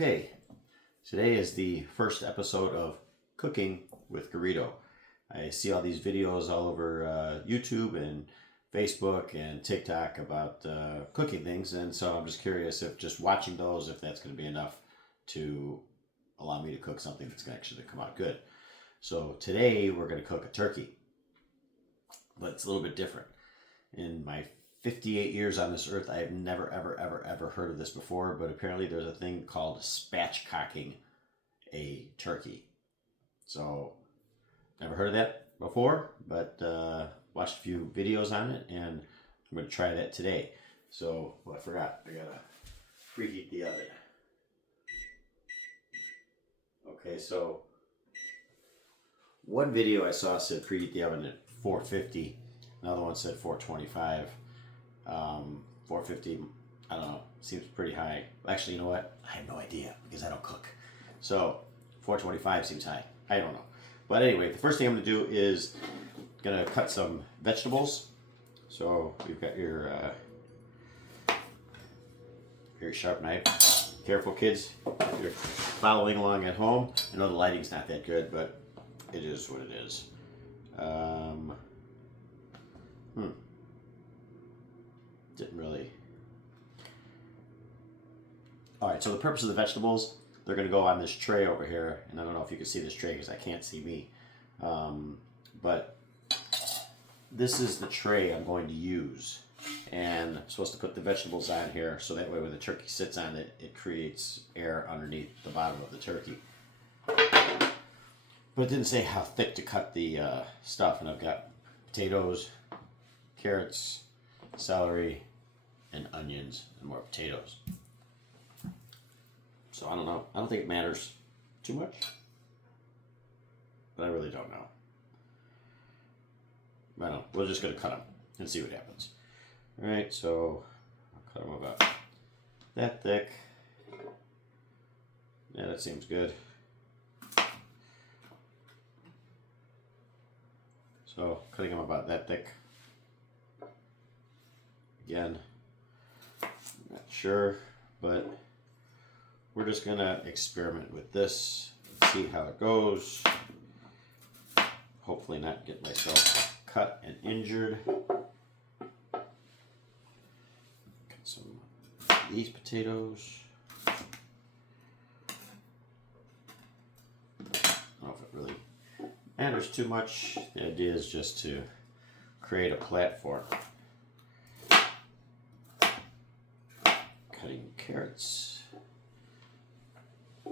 Okay, today is the first episode of Cooking with Garrido. I see all these videos all over YouTube and Facebook and TikTok about cooking things, and so I'm just curious if just watching those, if that's going to be enough to allow me to cook something that's actually going to come out good. So today we're going to cook a turkey, but it's a little bit different. In my 58 years on this earth, I have never, ever heard of this before, but apparently there's a thing called spatchcocking a turkey. So, never heard of that before, but watched a few videos on it, and I'm going to try that today. So, I forgot, I gotta preheat the oven. Okay, so one video I saw said preheat the oven at 450, another one said 425. 450, I don't know, seems pretty high. Actually, you know what? I have no idea because I don't cook. So 425 seems high. I don't know. But anyway, the first thing I'm going to do is going to cut some vegetables. So you've got your sharp knife. Careful, kids. If you're following along at home, I know the lighting's not that good, but it is what it is. Didn't really. All right, so the purpose of the vegetables, they're going to go on this tray over here, and I don't know if you can see this tray because I can't see me, but this is the tray I'm going to use, and I'm supposed to put the vegetables on here so that way when the turkey sits on it, it creates air underneath the bottom of the turkey. But it didn't say how thick to cut the stuff, and I've got potatoes, carrots, celery, and onions, and more potatoes. So I don't know. I don't think it matters too much, but I really don't know. I don't know. We're just going to cut them and see what happens. All right, so I'll cut them about that thick. Yeah, that seems good. So cutting them about that thick. Again, not sure, but we're just gonna experiment with this and see how it goes. Hopefully not get myself cut and injured. Cut some of these potatoes. I don't know if it really matters too much. The idea is just to create a platform. Cutting carrots. I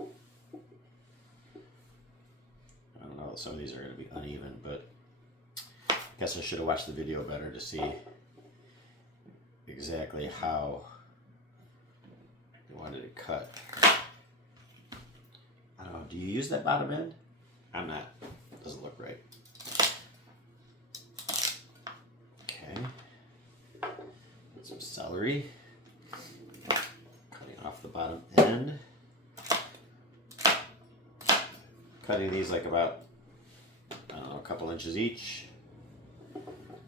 don't know, some of these are going to be uneven, but I guess I should have watched the video better to see exactly how they wanted it cut. I don't know, do you use that bottom end? I'm not. It doesn't look right. Okay. Some celery. Off the bottom end. Cutting these like about, I don't know, a couple inches each.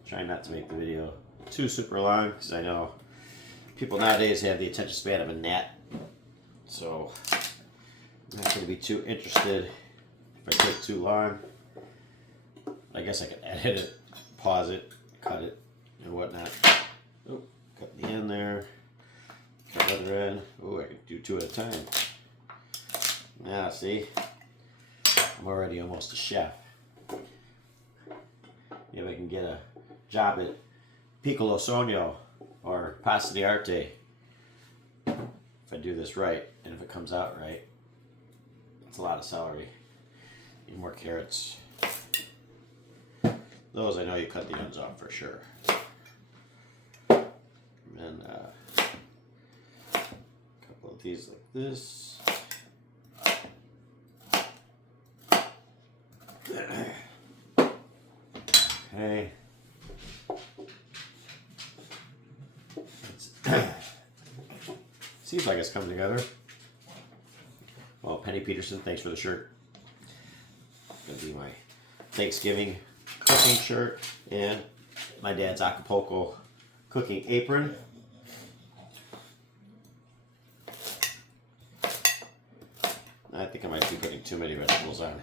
Trying not to make the video too super long because I know people nowadays have the attention span of a gnat. So I'm not going to be too interested if I take too long. I guess I could edit it, pause it, cut it, and whatnot. Oh, cut the end there. Cut the other end. Oh, I can do two at a time. Now, see? I'm already almost a chef. Maybe I can get a job at Piccolo Sogno or Pasta di Arte if I do this right, and if it comes out right. That's a lot of celery. Need more carrots. Those I know you cut the ends off for sure. And then these like this. Okay. Seems like it's coming together. Well, Penny Peterson, thanks for the shirt. Gonna be my Thanksgiving cooking shirt and my dad's Acapulco cooking apron. think I might be putting too many vegetables on.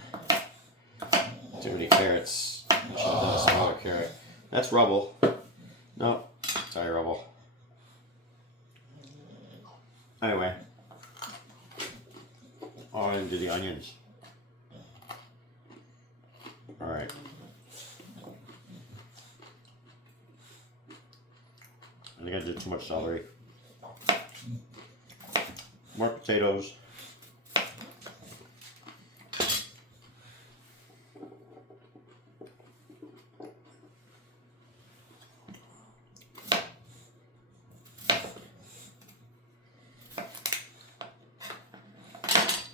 Too many carrots. I should have done a smaller carrot. That's rubble. No, sorry, rubble. Anyway, on into the onions. All right. I think I did too much celery. More potatoes.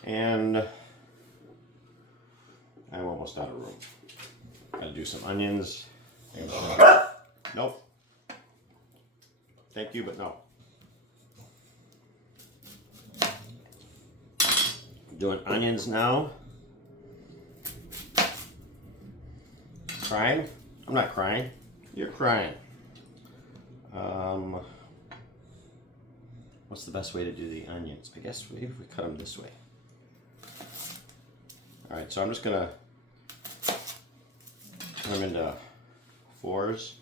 And I'm almost out of room. Gotta do some onions. Nope. Thank you, but no. Doing onions now. Crying? I'm not crying. You're crying. What's the best way to do the onions? I guess maybe if we cut them this way. All right, so I'm just gonna turn them into 4s.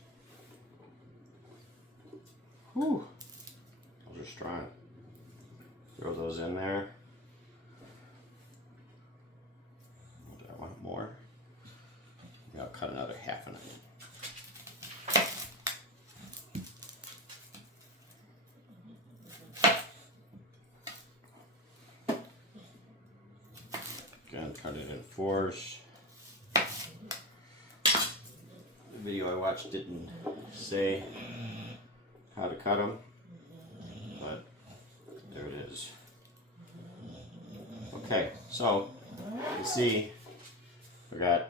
Whew, those are strong. Throw those in there. Do I want more? Maybe I'll cut another half an onion. Again, cut it in 4s. The video I watched didn't say how to cut them, but there it is. Okay, so you see we got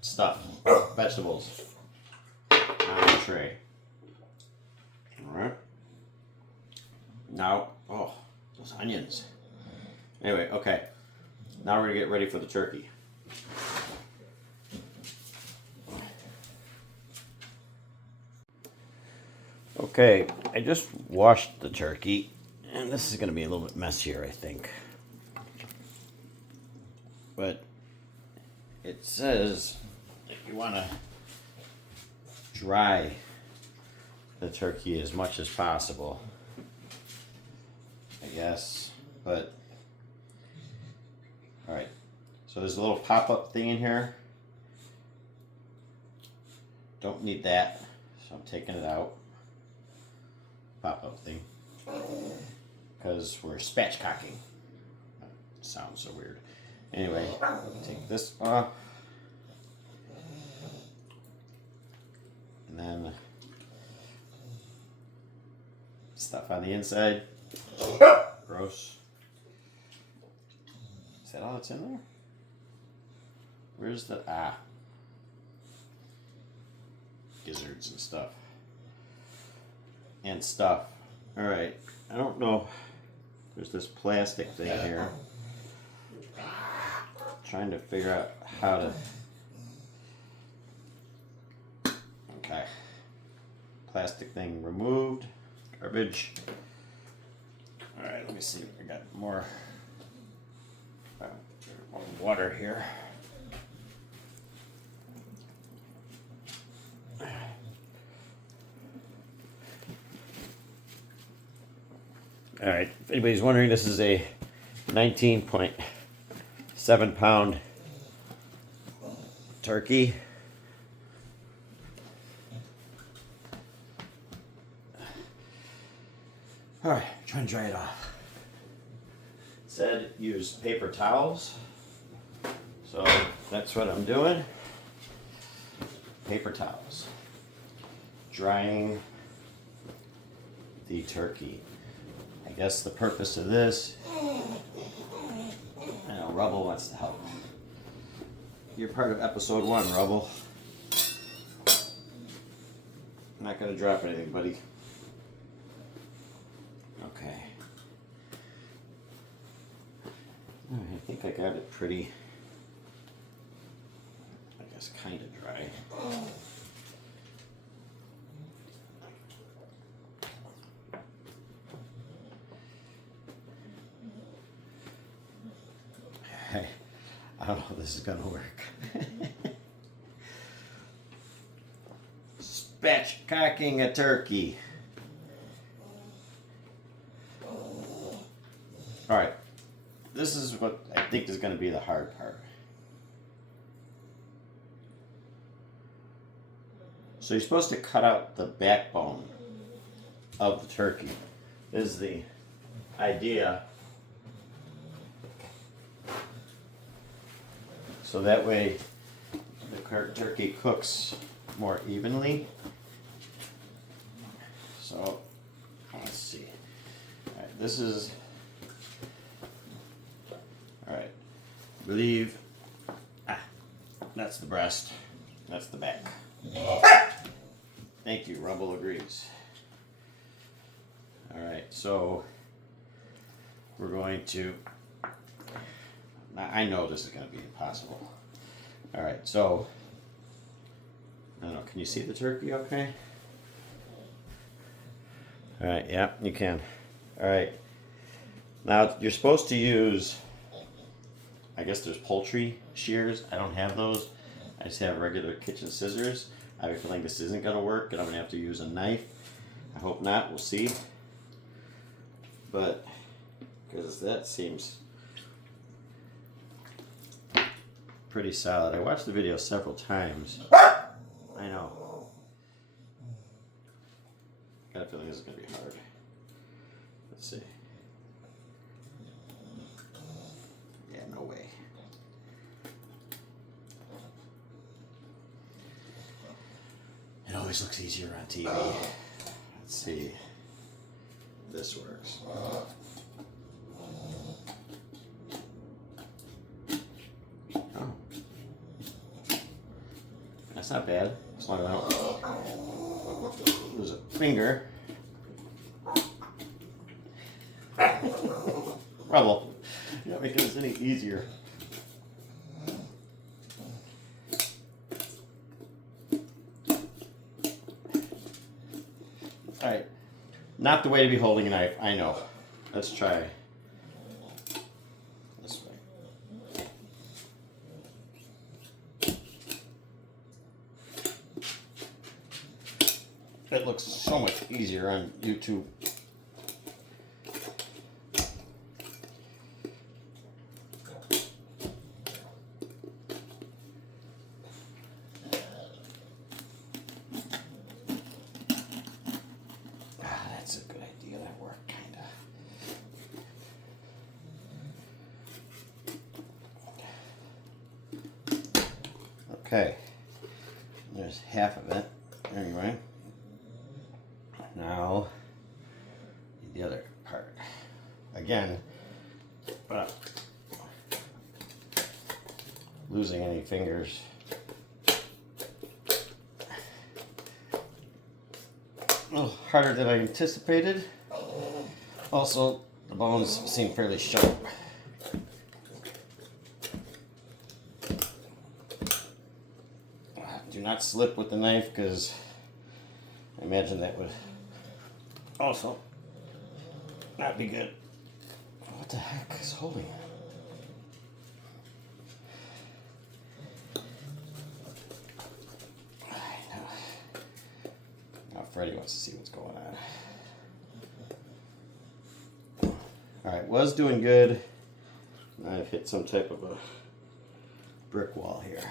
stuff, vegetables on the tray. All right. Now, oh, those onions. Anyway, okay. Now we're gonna get ready for the turkey. Okay, I just washed the turkey, and this is gonna be a little bit messier, I think. But it says that you wanna dry the turkey as much as possible, I guess, but all right, so there's a little pop-up thing in here. Don't need that, so I'm taking it out. Pop-up thing, because we're spatchcocking. That sounds so weird. Anyway, take this off, and then stuff on the inside. Gross. Is that all that's in there? Where's the gizzards and stuff. And stuff. Alright, I don't know. There's this plastic thing here. Trying to figure out how to. Okay. Plastic thing removed. Garbage. Alright, let me see. I got more water here. All right, if anybody's wondering, this is a 19.7 pound turkey. All right, trying to dry it off. It said use paper towels, so that's what I'm doing. Paper towels. Drying the turkey. I guess the purpose of this, I know Rubble wants to help. You're part of episode 1, Rubble. I'm not gonna drop anything, buddy. Okay. I think I got it pretty, I guess, kind of dry. I don't know if this is gonna work. Spatchcocking a turkey. Alright, this is what I think is going to be the hard part. So you're supposed to cut out the backbone of the turkey, is the idea. So that way the turkey cooks more evenly. So let's see. All right, this is, all right, I believe, that's the breast, that's the back. Thank you, Rumble agrees. All right, so we're going to, now I know this is going to be impossible. All right, so, I don't know, can you see the turkey okay? All right, yeah, you can. All right, now you're supposed to use, I guess there's poultry shears. I don't have those. I just have regular kitchen scissors. I have a feeling this isn't going to work and I'm going to have to use a knife. I hope not, we'll see. But, because that seems pretty solid. I watched the video several times. I know. Got a feeling this is going to be hard. Let's see. Yeah, no way. It always looks easier on TV. Let's see if this works. Oh. That's not bad. As long as I don't lose a finger. Rubble. You're not making this any easier. Alright. Not the way to be holding a knife, I know. Let's try this way. It looks so much easier on YouTube. That's a good idea. That worked, kind of. Okay. There's half of it. Anyway. Now, the other part. Again, losing any fingers. A little harder than I anticipated. Also, the bones seem fairly sharp. Do not slip with the knife because I imagine that would also not be good. What the heck is holding it? Freddie wants to see what's going on. Alright, was doing good. I've hit some type of a brick wall here.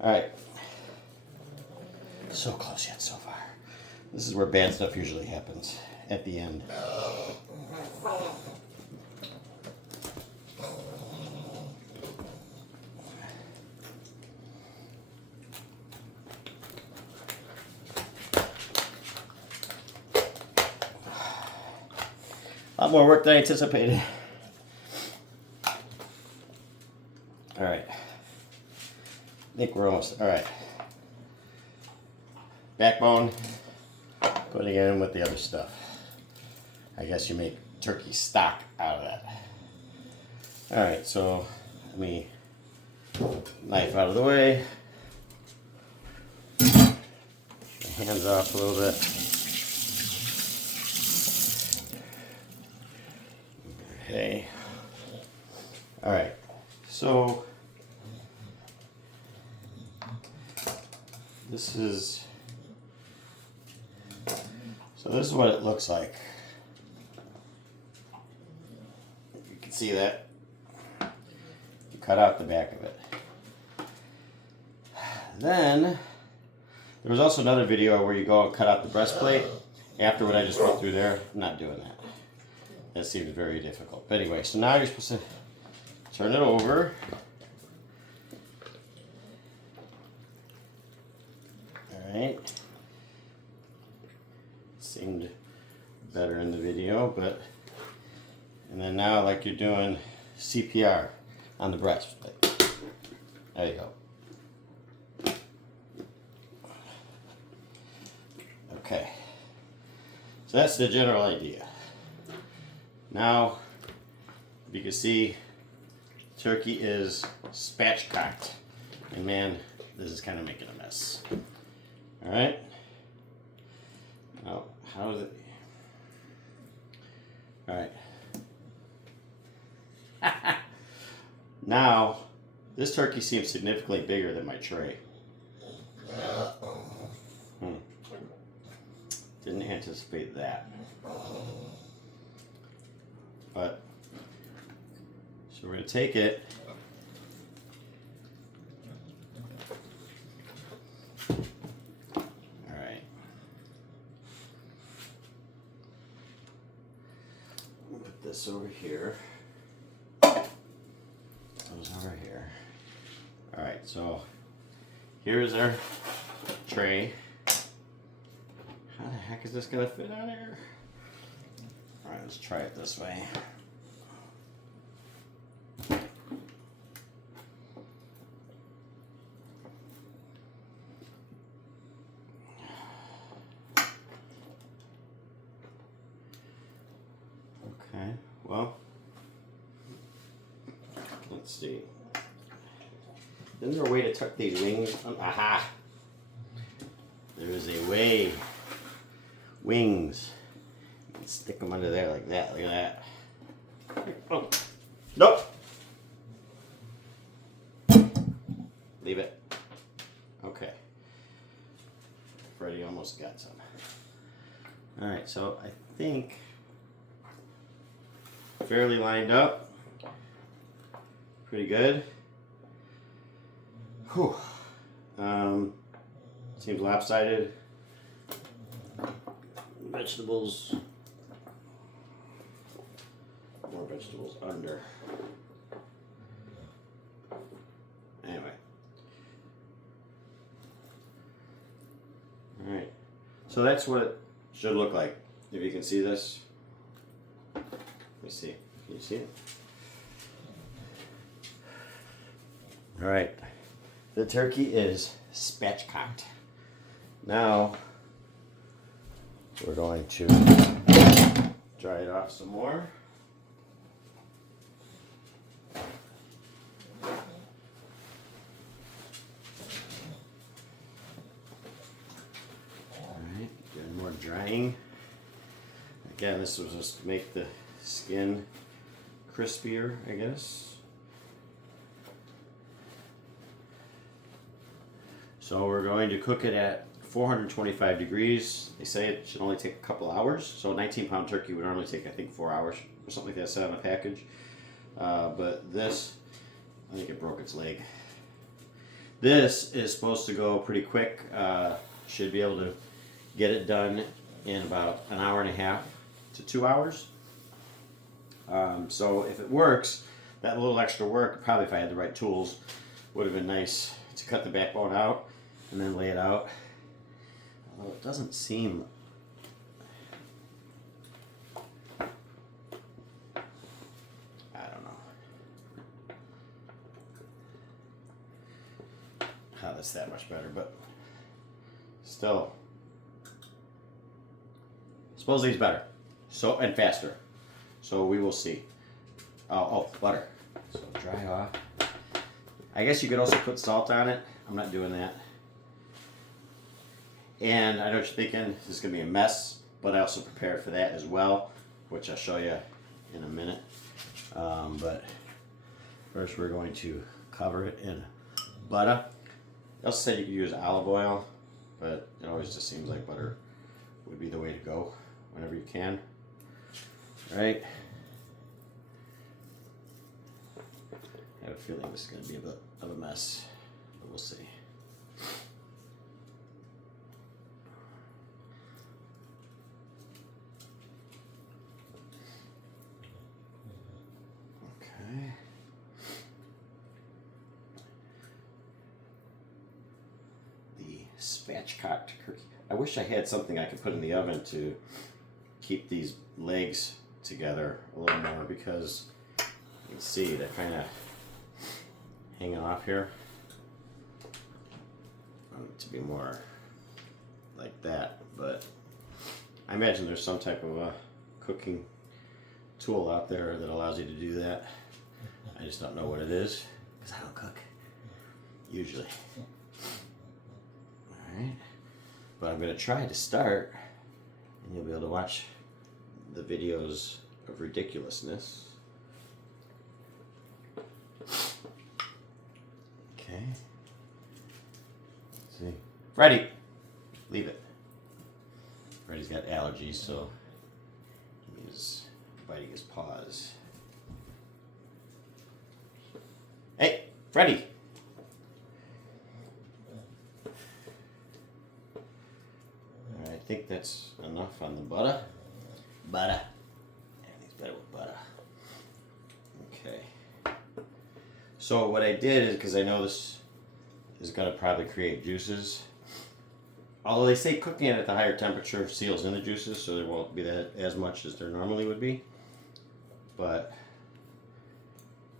Alright. So close yet so far. This is where bad stuff usually happens, at the end. A lot more work than I anticipated. Alright. I think we're almost, alright. Backbone, putting it in with the other stuff. I guess you make turkey stock out of that. Alright, so Let me knife out of the way. Hands off a little bit. Okay. All right. So this is what it looks like. You can see that. You cut out the back of it. Then there was also another video where you go and cut out the breastplate. After what I just went through there, I'm not doing that. That seems very difficult. But anyway, so now you're supposed to turn it over. Alright. Seemed better in the video, but and then now like you're doing CPR on the breastplate. There you go. Okay, so that's the general idea. Now, you can see, turkey is spatchcocked, and man, this is kind of making a mess. All right. Now, how is it? All right. Now, this turkey seems significantly bigger than my tray. Didn't anticipate that. But, so we're going to take it. Alright. Put this over here. Those over here. Alright, so here's our tray. How the heck is this gonna fit on here? Alright, let's try it this way. Okay, well, let's see. Isn't there a way to tuck these wings? Aha! There is a way. Wings. You can stick them under there like that, like that. Oh, nope. Leave it. Okay. Freddie almost got some. All right, so I think fairly lined up. Pretty good. Whew. Seems lopsided. Vegetables. More vegetables under. Anyway. Alright. So that's what it should look like. If you can see this. Let me see. Can you see it? Alright. The turkey is spatchcocked. Now we're going to dry it off some more. Alright, getting more drying. Again, this was just to make the skin crispier, I guess. So we're going to cook it at 425 degrees. They say it should only take a couple hours. So a 19-pound turkey would normally take, I think, 4 hours or something like that, set on a package. But this, I think it broke its leg. This is supposed to go pretty quick. Should be able to get it done in about an hour and a half to 2 hours. So if it works, that little extra work, probably if I had the right tools, would have been nice to cut the backbone out and then lay it out. Although it doesn't seem... I don't know how that's that much better, but still. Supposedly it's better. So, and faster. So we will see. Oh, butter. So dry off. I guess you could also put salt on it. I'm not doing that. And I know what you're thinking, this is going to be a mess, but I also prepared for that as well, which I'll show you in a minute. But first we're going to cover it in butter. I also said you could use olive oil, but it always just seems like butter would be the way to go whenever you can. All right. I have a feeling this is going to be a bit of a mess, but we'll see. Okay. The spatchcocked turkey. I wish I had something I could put in the oven to keep these legs together a little more, because you can see they're kind of hanging off here. I want it to be more like that, but I imagine there's some type of a cooking tool out there that allows you to do that. I just don't know what it is, because I don't cook usually. Alright, but I'm going to try to start, and you'll be able to watch the videos of ridiculousness. Okay. Let's see. Freddie! Leave it. Freddie's got allergies, so he's biting his paws. Hey, Freddie! I think that's enough on the butter. Butter. Everything's better with butter. Okay. So what I did is, because I know this is going to probably create juices, although they say cooking it at the higher temperature seals in the juices, so there won't be that as much as there normally would be. But,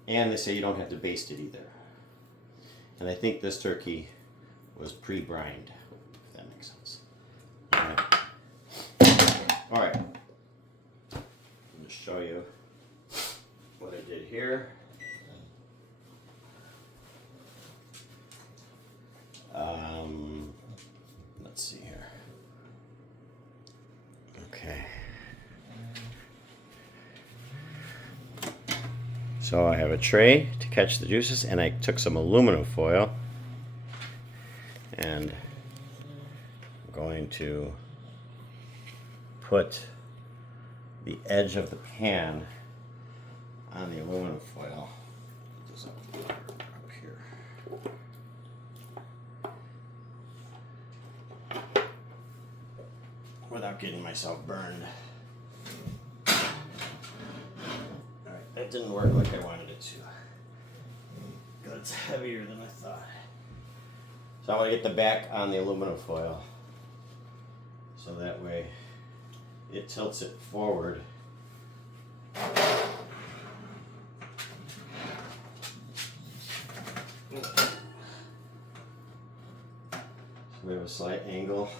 and they say you don't have to baste it either. And I think this turkey was pre-brined, if that makes sense. All right. I'm going to show you what I did here. Let's see here. Okay. So I have a tray to catch the juices, and I took some aluminum foil, and I'm going to put the edge of the pan on the aluminum foil. Put this up here. Without getting myself burned. Alright, that didn't work like I wanted it to. God, it's heavier than I thought. So I want to get the back on the aluminum foil, so that way it tilts it forward. So we have a slight angle.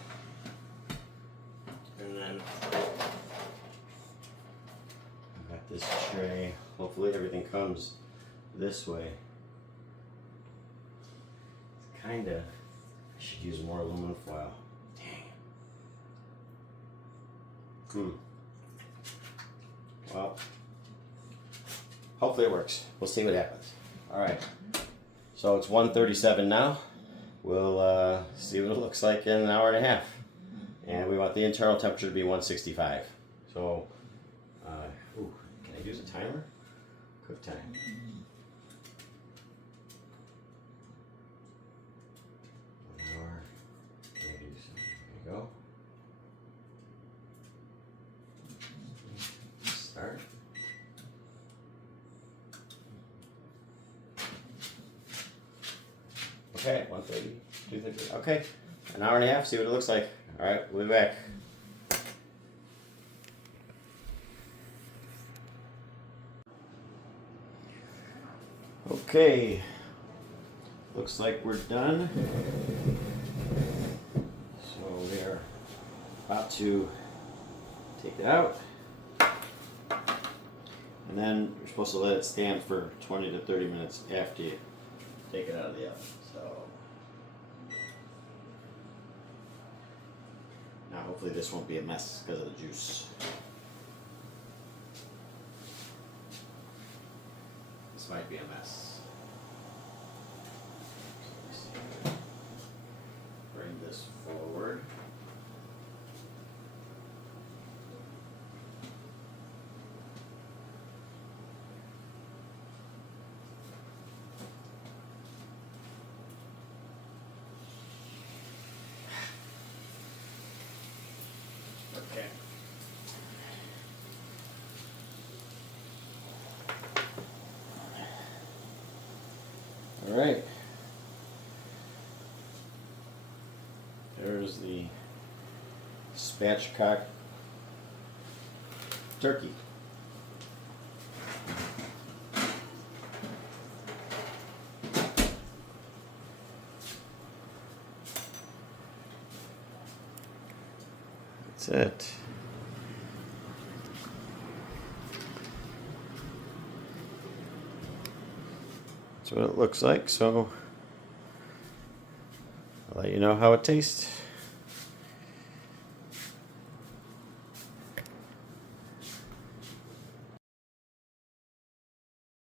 And then I've got this tray. Hopefully everything comes this way. It's kinda, I should use more aluminum foil. Dang. Well, hopefully it works. We'll see what happens. Alright. So it's 1:37 now. We'll see what it looks like in an hour and a half. And we want the internal temperature to be 165. So, ooh, can I use a timer? Cook time. An hour. Can I do some? There you go. Start. Okay, 130, 250. Okay, an hour and a half, see what it looks like. All right, we'll be back. Okay, looks like we're done. So we are about to take it out. And then you're supposed to let it stand for 20 to 30 minutes after you take it out of the oven. So now hopefully this won't be a mess because of the juice. This might be a mess. Bring this forward. Okay. All right. There's the Spatchcock turkey. That's it. That's what it looks like, so I'll let you know how it tastes.